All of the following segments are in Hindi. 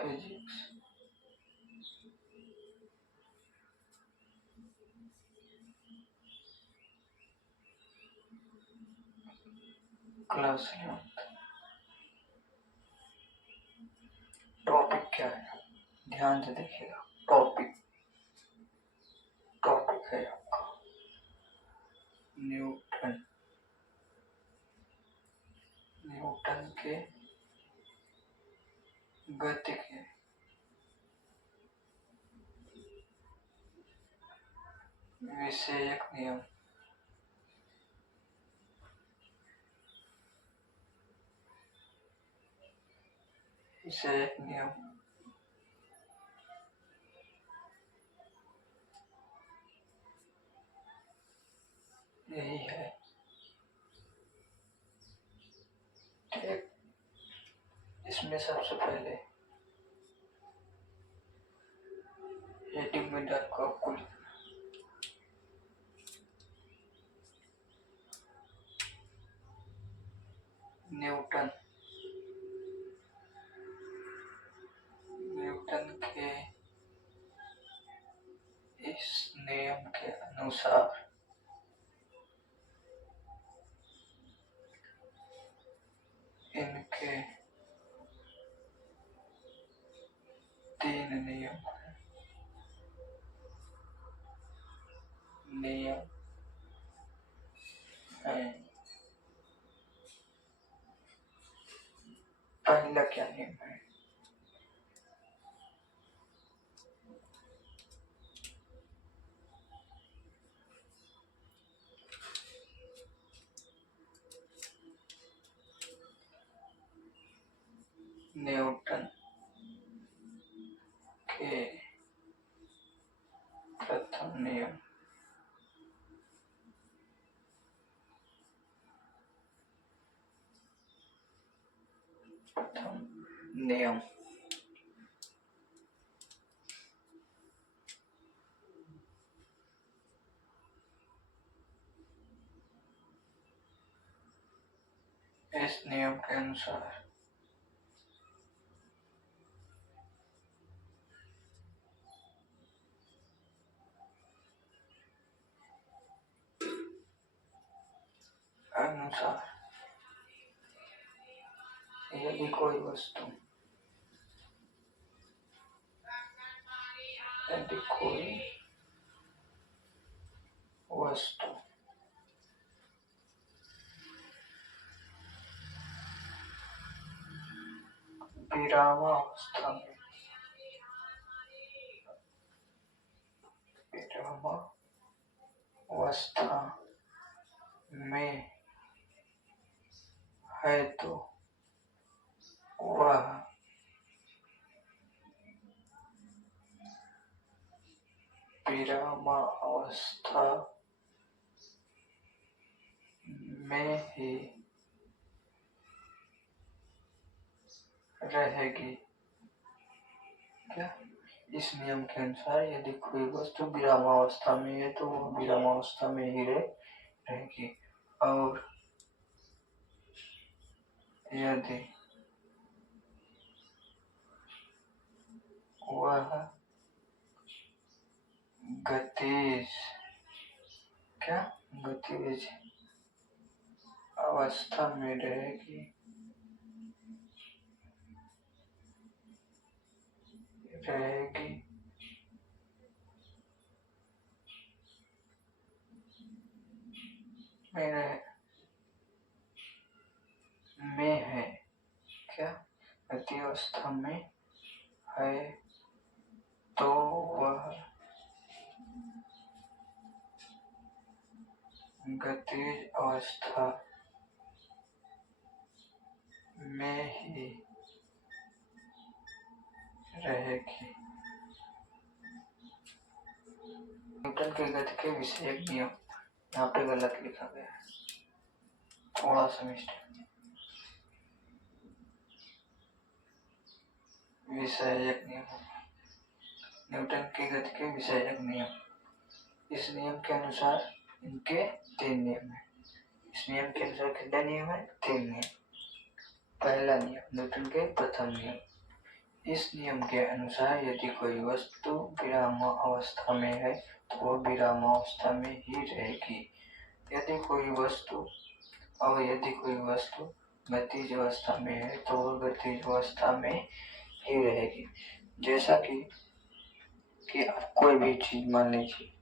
फिजिक्स। क्लास 11। टॉपिक क्या है, ध्यान से देखिएगा। टॉपिक है आपका न्यूटन के गति के विषयक नियम। विषयक नियम यही है। ठीक, इसमें सबसे पहले हेडिंग में डालकर आपको न्यूटन के इस नियम के अनुसार इनके 3 नियम हैं। पहला क्या नियम है? न्यूटन के प्रथम नियम। इस नियम के अनुसार यदि कोई वस्तु विरामावस्था में है तो वह विरामावस्था में ही रहेगी। क्या? इस नियम के अनुसार यदि कोई वस्तु विरामावस्था में है तो वह विरामावस्था में ही रहेगी, और यदि वह गतिज अवस्था में रहेगी में है। क्या? गति अवस्था में है तो वह गतिज अवस्था में ही रहेगी। न्यूटन के गति के विषयक नियम, यहाँ पे गलत लिखा गया है, थोड़ा सा मिस्टेक। विषयक नियम, न्यूटन की गति के विषयक नियम। इस नियम के अनुसार इनके 3 नियम हैं। इस नियम के अनुसार कितने नियम है? 3 नियम। पहला नियम न्यूटन के प्रथम नियम। इस नियम के अनुसार यदि कोई वस्तु विराम अवस्था में है तो वह विराम अवस्था में ही रहेगी। यदि कोई वस्तु गतिज अवस्था में है तो वह गतिज अवस्था में ही रहेगी। जैसा कि आप कोई भी चीज मान लीजिए,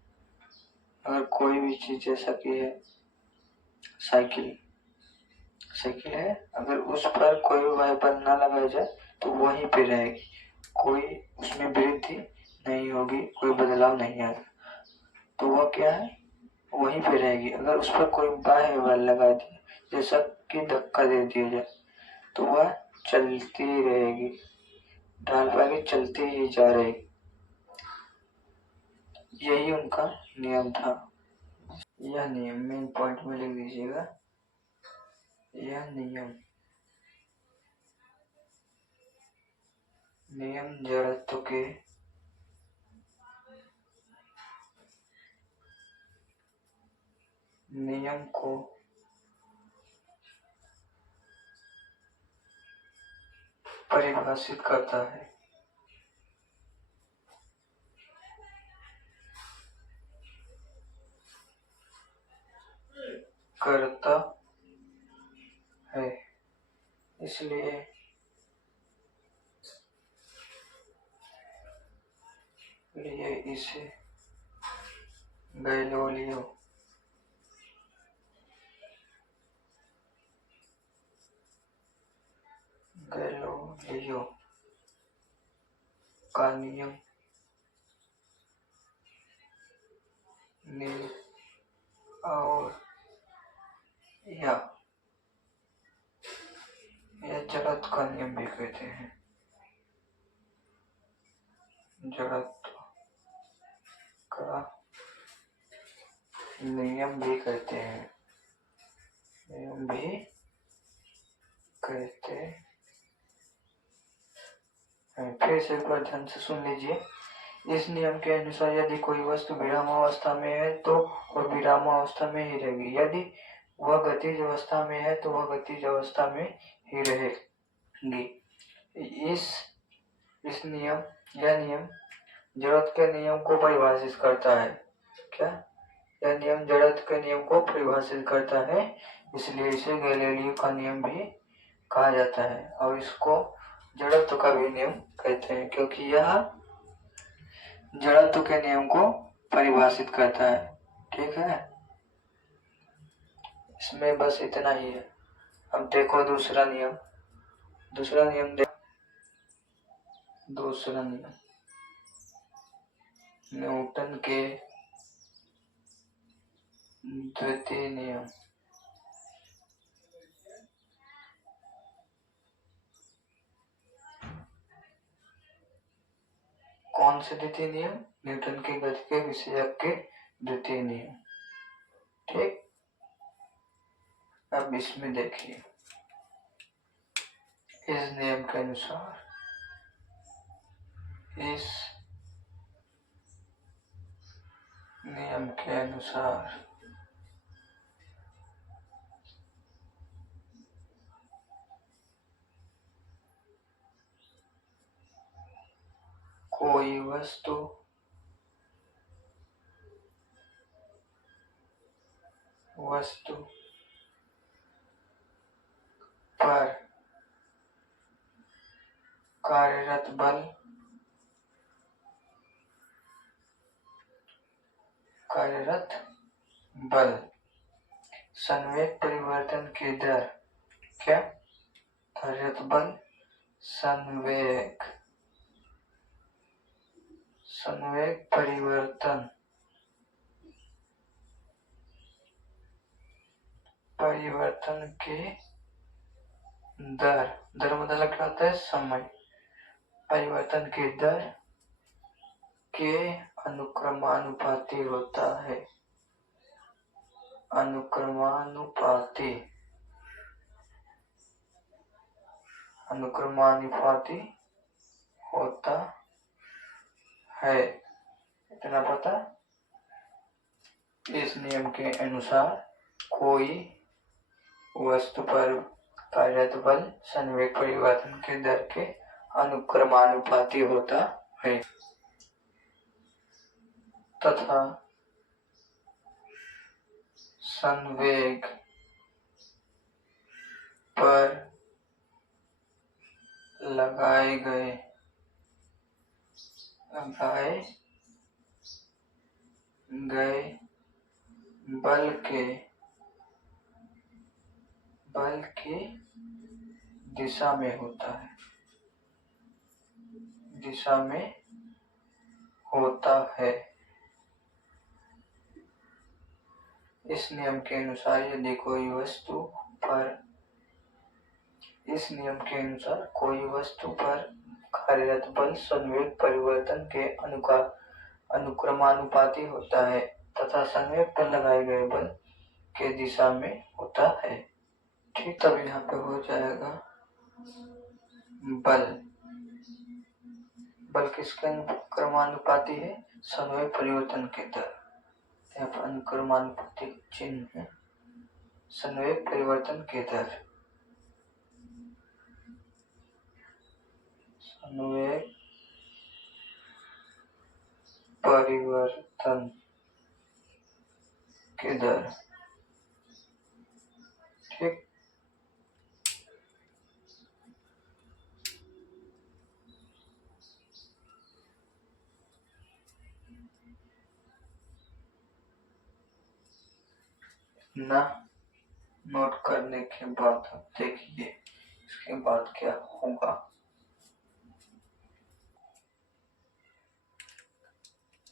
अगर कोई भी चीज जैसा कि है साइकिल है, अगर उस पर कोई बल ना लगाया जाए तो वहीं पे रहेगी, कोई उसमें वृद्धि नहीं होगी, कोई बदलाव नहीं आएगा, तो वह क्या है, वहीं पे रहेगी। अगर उस पर कोई बाह्य बल लगा दिया, जैसा कि धक्का दे दिया जाए, तो वह चलती रहेगी, ढाल पे आगे चलती ही जा रहेगी। यही उनका नियम था। यह नियम मेन पॉइंट में लिख दीजिएगा। यह नियम जड़त्व के नियम को परिभाषित करता है। इसलिए इसे गैलीलियो का नियम और या जड़त्व का नियम भी कहते हैं। जड़त्व का नियम भी कहते हैं। फिर से एक बार ध्यान से सुन लीजिए। इस नियम के अनुसार यदि कोई वस्तु विराम अवस्था में है तो वह विराम अवस्था में ही रहेगी। यदि वह गतिज अवस्था में है तो वह गतिज अवस्था में ही रहेगी। यह नियम जड़त्व के नियम को परिभाषित करता है। क्या? यह नियम जड़त्व के नियम को परिभाषित करता है, इसलिए इसे गैलीलियो का नियम भी कहा जाता है और इसको जड़त्व का भी नियम कहते हैं, क्योंकि यह जड़त्व के नियम को परिभाषित करता है। ठीक है, इसमें बस इतना ही है। अब देखो दूसरा नियम न्यूटन के द्वितीय नियम। कौन से द्वितीय नियम? न्यूटन के गति के विषयक के द्वितीय नियम। ठीक, अब इसमें देखिए, इस नियम के अनुसार कोई वस्तु पर कार्यरत बल संवेग परिवर्तन की दर। क्या? कार्यरत बल संवेग परिवर्तन के दर मतलब क्या होता है? समय। परिवर्तन की दर के अनुक्रमानुपाती होता है। अनुक्रमानुपाती होता है। इतना पता? इस नियम के अनुसार कोई वस्तु पर कार्यरत बल संवेग परिवर्तन के दर के अनुक्रमानुपाती होता है तथा संवेग पर लगाए गए बल के दिशा में होता है। इस नियम के अनुसार यदि कोई वस्तु पर कार्यरत बल संवेग परिवर्तन के अनुक्रमानुपाती होता है तथा संवेग पर लगाए गए बल के दिशा में होता है। ठीक, तब यहाँ पे हो जाएगा बल किसके अनुक्रमानुपाती है? संवेग परिवर्तन के दर। यहाँ पर अनुक्रमानुपाती चिन्ह है, संवेग परिवर्तन के दर। संवेग परिवर्तन के दर। ठीक, ना नोट करने के बाद देखिए इसके बाद क्या होगा।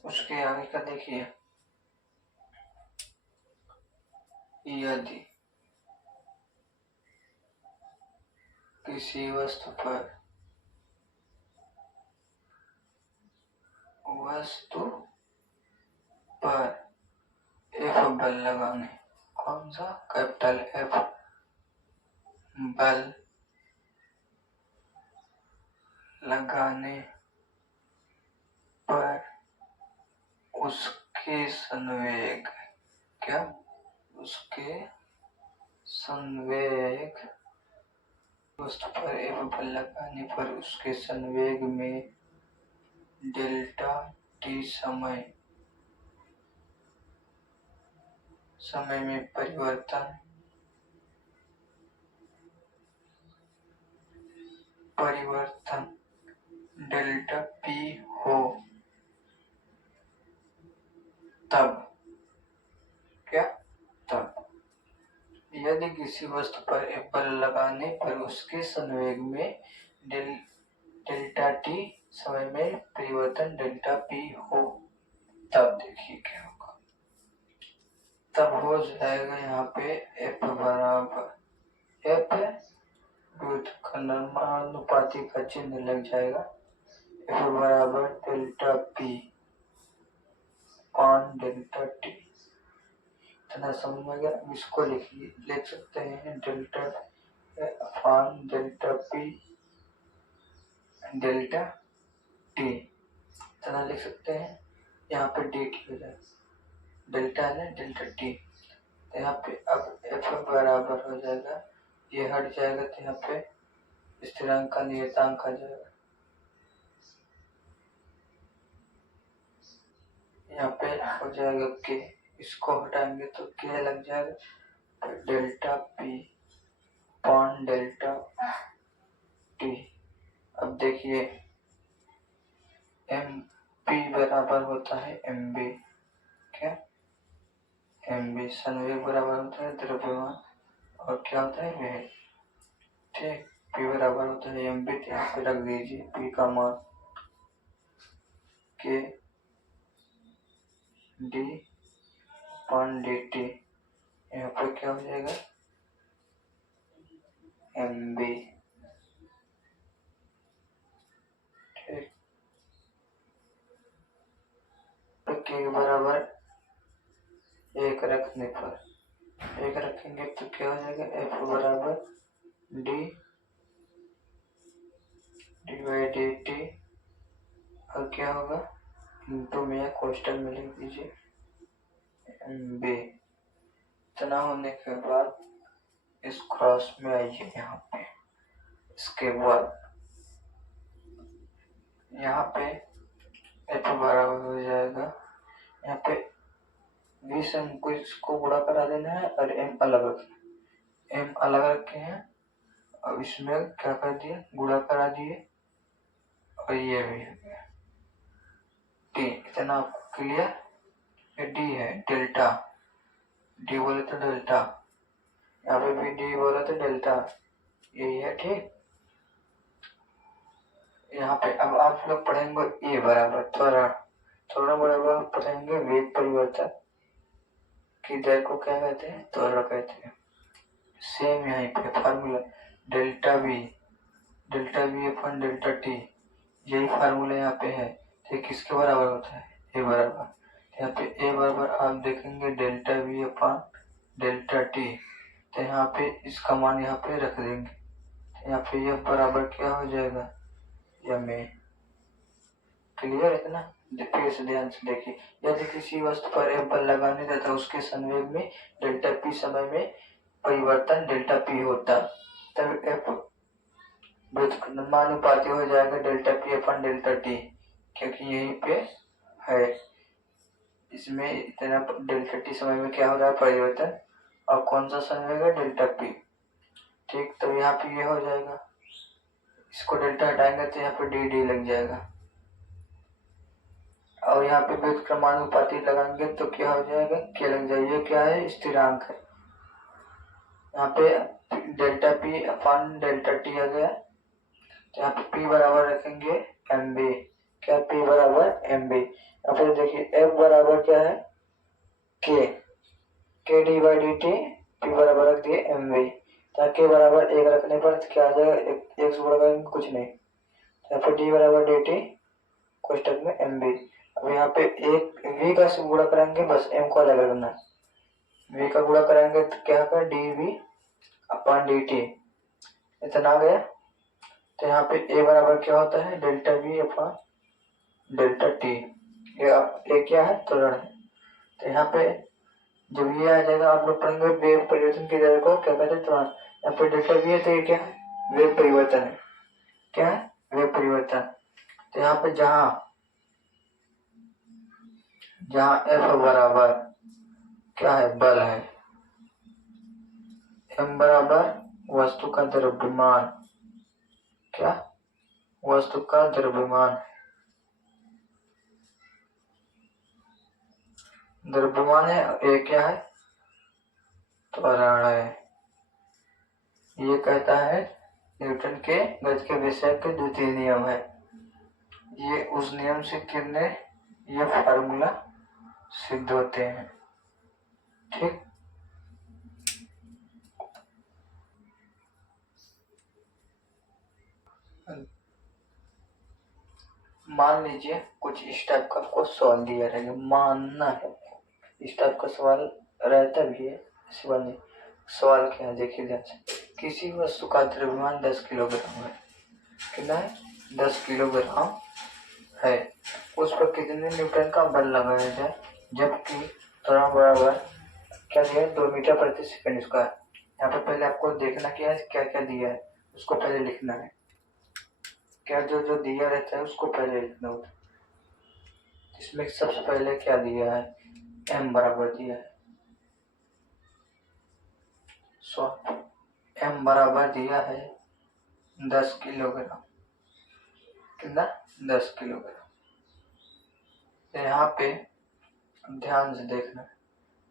उसके आगे का देखिए, यदि किसी वस्तु पर F बल लगाने, कौन सा? कैपिटल F बल लगाने पर उसके संवेग वस्तु पर F बल लगाने पर उसके संवेग में डेल्टा t समय में परिवर्तन डेल्टा p हो, तब यदि किसी वस्तु पर F बल लगाने पर उसके संवेग में डेल्टा t समय में परिवर्तन डेल्टा p हो, तब देखिए क्या होगा। तब हो जाएगा यहाँ पे F बराबर अनुपाती का चिन्ह लग जाएगा। F बराबर delta p upon delta t। इतना समझ में गया। इसको लिख सकते हैं delta upon delta p delta t, इतना लिख सकते हैं। यहाँ पे dt हो जाएगा, डेल्टा है डेल्टा t, तो यहाँ पे अब F बराबर हो जाएगा, ये हट जाएगा तो यहाँ पे स्थिरांक का नियतांक आ जाएगा। यहाँ पे हो जाएगा k, इसको हटाएंगे तो k लग जाएगा, delta p upon delta t। अब देखिए mp बराबर होता है mb, mb संवेग बराबर होता है द्रव्यमान और क्या होता है वेग। ठीक, p बराबर होता है mb, तो यहाँ पे रख दीजिए p का मान k d अपॉन dt। यहाँ पे क्या हो जाएगा mb। ठीक, k बराबर 1 रखने पर 1 रखेंगे तो क्या हो जाएगा F बराबर d बाई dt, और क्या होगा इंटू में या कोष्टक में लिख दीजिए mb। इतना होने के बाद इस क्रॉस में आइए यहाँ पे, इसके बाद यहाँ पे एफ बराबर हो जाएगा, यहाँ पे 20 एम को इसको गुणा करा देना है और एम अलग रखना, एम अलग रखे हैं और इसमें क्या कर दिया, गुणा करा दिए और ये भी हो गया टी। इतना आपको क्लियर? ये डी है, डेल्टा, डी बोले तो डेल्टा, यहाँ पे भी डी बोले तो डेल्टा, यही है। ठीक, यहाँ पे अब आप लोग पढ़ेंगे ए बराबर त्वरण, त्वरण बराबर पढ़ेंगे वेग परिवर्तन की दर को क्या कहते हैं, त्वरण कहते हैं। सेम यहाँ पे formula delta we upon delta T, यही फार्मूला यहाँ पे है। तो किसके बराबर होता है, ए बराबर, यहाँ पे ए बराबर आप देखेंगे delta we upon delta T, तो यहाँ पे इसका मान यहाँ पे रख देंगे, तो यहाँ पे यह बराबर क्या हो जाएगा, एम ए। क्लियर है ना? फिर से ध्यान से देखिए, यदि किसी वस्तु पर एफ बल लगाने तथा उसके संवेग में डेल्टा पी समय में परिवर्तन डेल्टा पी होता, तब एफ व्युत्क्रमानुपाती हो जाएगा डेल्टा पी अपन डेल्टा टी, क्योंकि यहीं पे है, इसमें इतना डेल्टा टी समय में क्या हो रहा है, परिवर्तन, और कौन सा संवेग है, डेल्टा पी। ठीक, तो यहाँ पे ये हो जाएगा, इसको डेल्टा हटाएंगे तो यहाँ पे डी डी लग जाएगा, और यहाँ पे व्युत्क्रमानुपाती लगाएंगे तो क्या हो जाएगा, क्या लग जाएगा, ये क्या है, स्थिरांक है। यहाँ पे डेल्टा पी अपन डेल्टा टी आ गया, तो यहाँ पे पी बराबर रखेंगे एम बी, क्या पी बराबर एम बी। यहाँ पे देखिए एफ बराबर क्या है, के D by D T, P बराबर रख दिए एम बी, के बराबर एक रखने पर क्या आ जाएगा, एक से बड़ा करेंगे कुछ नहीं, यहाँ पे डी बराबर डी टी कोष्टक में एम बी। अब यहाँ पे एक वी का से गुणा करेंगे, बस एम को अलग रखना, वी का गुणा करेंगे तो क्या होगा, डी वी अपन डी टी, इतना आ गया। तो यहाँ पे ए बराबर क्या होता है, delta we upon delta T, ये क्या है, त्वरण है। तो यहाँ पे जब ये आ जाएगा, आप लोग पढ़ेंगे वेग परिवर्तन की दर को क्या कहते हैं, त्वरण। यहाँ पे डेल्टा वी है तो ये क्या है, वेग परिवर्तन है, क्या है, वेग परिवर्तन। तो यहाँ पे जहाँ एफ बराबर क्या है, बल है, एम बराबर वस्तु का द्रव्यमान, क्या, वस्तु का द्रव्यमान, द्रव्यमान है, ये क्या है, त्वरण है। ये कहता है न्यूटन के गति के विषय के द्वितीय नियम है, ये उस नियम से कितने ये फार्मूला सिद्ध होते हैं। ठीक, मान लीजिए कुछ इस टाइप का आपको सवाल दिया रहेगा, मानना है इस टाइप का सवाल रहता भी है, सवाल नहीं, सवाल क्या है देखिए ध्यान से, किसी वस्तु का द्रव्यमान 10 किलोग्राम है, कितना है, 10 किलोग्राम है, उस पर कितने न्यूटन का बल लगाया जाए, जबकि त्वरण बराबर क्या दिया है, 2 मीटर प्रति सेकंड स्क्वायर। यहाँ पे पहले आपको देखना क्या है, क्या क्या दिया है उसको पहले लिखना है, क्या जो जो दिया रहता है उसको पहले लिखना होता है। इसमें सबसे पहले क्या दिया है, एम बराबर दिया है, एम बराबर दिया है 10 किलोग्राम, कितना, 10 किलोग्राम। तो यहाँ पे ध्यान से देखना,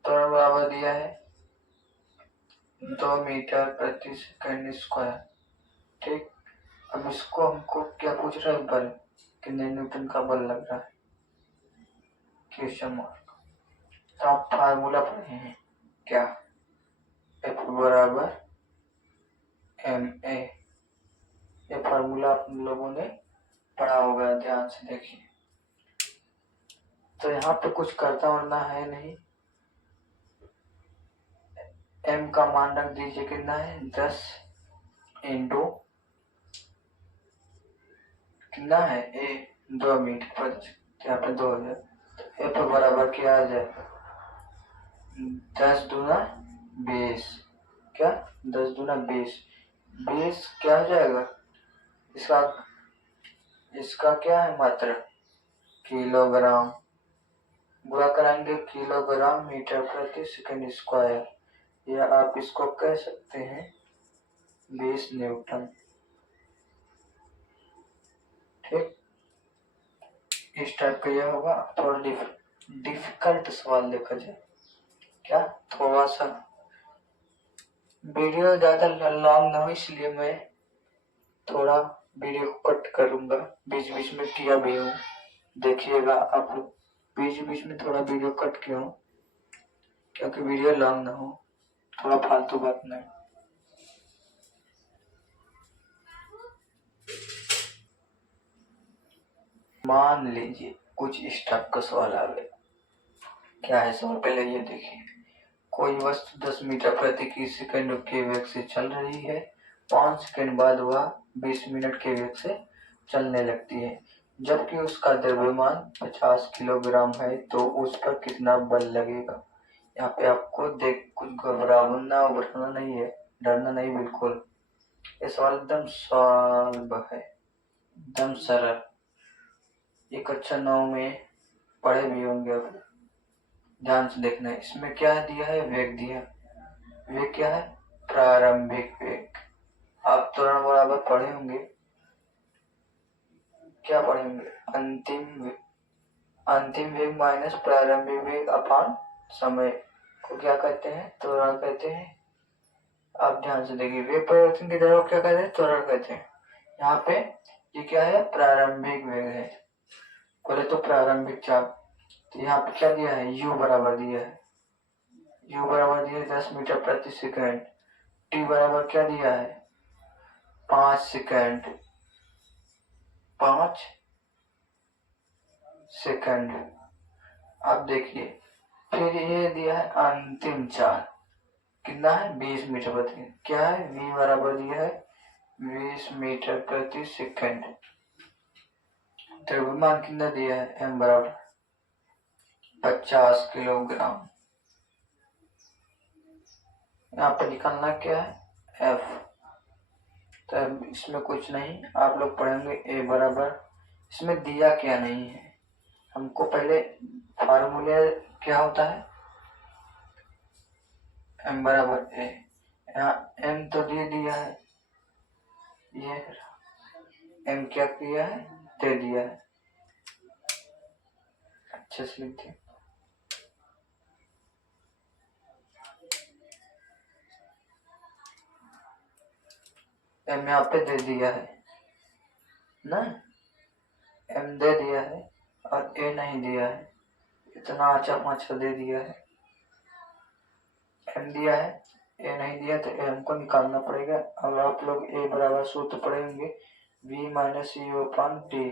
त्वरण बराबर दिया है 2 मीटर प्रति सेकंड स्क्वायर। ठीक, अब इसको हमको क्या पूछ रहा है, बल, कितने न्यूटन का बल लग रहा है, क्वेश्चन मार्क। तो आप फार्मूला पढ़े हैं क्या, एफ बराबर एम ए, ये फार्मूला आप लोगों ने पढ़ा होगा, ध्यान से देखिए। तो यहाँ पे कुछ करता वरना है नहीं, एम का मान रख दीजिए कितना है, 10 इंटू कितना है, ए 2 मीटर पर, यहाँ पे 2 हो जाए, एफ बराबर क्या आ जाए, 10 दूना 20, क्या 10 दूना 20, 20 क्या हो जाएगा, इसका इसका क्या है मात्रा, किलोग्राम, गुणा कराएंगे किलोग्राम मीटर प्रति सेकंड स्क्वायर, या आप इसको कह सकते हैं 20 न्यूटन। ठीक, इस टाइप का यह होगा। थोड़ा डिफिकल्ट सवाल देखा जाए क्या, थोड़ा सा वीडियो ज्यादा लॉन्ग ना हो इसलिए मैं थोड़ा वीडियो को कट करूंगा, बीच बीच में किया भी हूँ, देखिएगा आप लोग, बीच बीच में थोड़ा वीडियो कट किया हूँ क्योंकि वीडियो लॉन्ग ना हो, थोड़ा फालतू बात नहीं। मान लीजिए कुछ इस टाइप का सवाल आ गया। क्या है सवाल, पहले ये देखिए। कोई वस्तु 10 मीटर प्रति सेकंड के वेग से चल रही है, 5 सेकंड बाद वह 20 मिनट के वेग से चलने लगती है, जबकि उसका द्रव्यमान 50 किलोग्राम है, तो उस पर कितना बल लगेगा। यहाँ पे आपको देख कुछ घबराना नहीं है, डरना नहीं बिल्कुल। ये सवाल एकदम सॉल्व है, एकदम सरल। ये कक्षा 9 में पढ़े भी होंगे आप, ध्यान से देखना है। इसमें क्या दिया है, वेग दिया। वेग क्या है, प्रारंभिक वेग। आप त्वरण बराबर पढ़े होंगे, क्या पढ़ेंगे, अंतिम वेग माइनस प्रारंभिक वेग अपान समय को क्या कहते हैं, त्वरण कहते हैं। आप ध्यान से देखिए, वेग परिवर्तन की दर को क्या कहते हैं, त्वरण कहते हैं। यहाँ पे ये क्या है, प्रारंभिक वेग है। पहले तो प्रारंभिक चाप, तो यहाँ पे क्या दिया है, u बराबर दिया है, u बराबर दिया है 10 मीटर प्रति सेकंड। t बराबर क्या दिया है, 5 सेकंड, 5 सेकंड। अब देखिए, फिर ये दिया है अंतिम चाल, कितना है, 20 मीटर प्रति, क्या है, v बराबर दिया है 20 मीटर प्रति सेकंड। द्रव्यमान कितना दिया है, m बराबर 50 किलोग्राम। यहाँ पे निकालना क्या है, f। तो इसमें कुछ नहीं, आप लोग पढ़ेंगे a बराबर, इसमें दिया क्या नहीं है, हमको पहले फार्मूले क्या होता है, m बराबर a, यहाँ m तो दे दिया है, ये m क्या किया है, दे दिया है, अच्छे से लिख दिया। m यहाँ पे दे दिया है ना, m दे दिया है और a नहीं दिया है, इतना अच्छा माचा दे दिया है, m दिया है a नहीं दिया, तो a हमको निकालना पड़ेगा। अब आप लोग a बराबर सूत्र पढ़ेंगे v माइनस u अपान टी।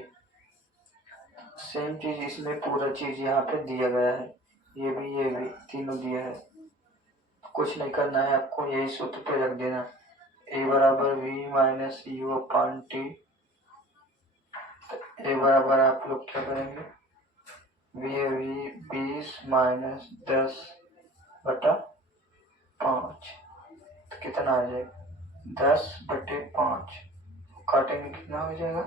सेम चीज इसमें पूरा चीज यहाँ पे दिया गया है, ये भी तीनों दिया है, कुछ नहीं करना है आपको, यही सूत्र पे रख देना, a बराबर v minus u upon T. a बराबर आप लोग क्या करेंगे, v 20 माइनस 10 बटा 5, तो कितना आ जाएगा, 10/5, काटेंगे कितना हो जाएगा,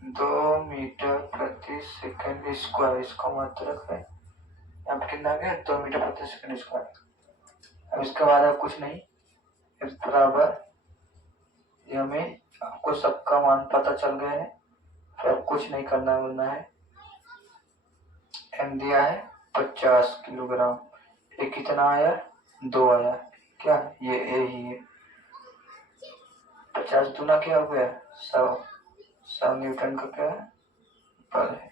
2 मीटर प्रति सेकंड स्क्वायर, इसका मात्रक है, यहाँ पे कितना आ गया, 2 मीटर प्रति सेकंड स्क्वायर। अब इसके बाद अब कुछ नहीं, इस बराबर ये हमें, आपको सबका मान पता चल गया है, तो अब कुछ नहीं करना है। m दिया है 50 किलोग्राम, ये कितना आया, 2 आया, क्या ये a ही है, 50 दूना क्या हो गया, 100 न्यूटन का क्या है, बल है।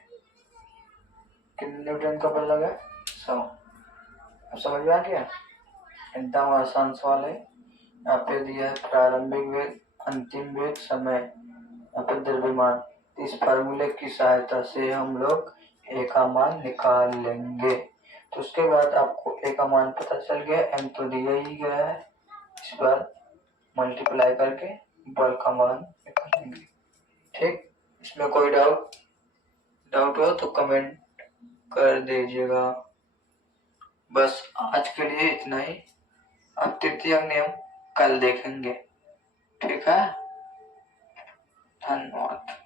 कितने न्यूटन का बल लगा, 100। अब समझ में आ गया, एकदम आसान सवाल है। यहाँ पे दिया है प्रारंभिक वेग, अंतिम वेग, समय, यहाँ पे द्रव्यमान। इस फार्मूले की सहायता से हम लोग a का मान निकाल लेंगे। तो उसके बाद आपको a का मान पता चल गया, m तो दिया ही गया है, इस पर मल्टीप्लाई करके बल का मान निकालेंगे। ठीक, इसमें कोई डाउट हो तो कमेंट कर दीजिएगा। बस आज के लिए इतना ही, अब तृतीय नियम कल देखेंगे, ठीक है, धन्यवाद।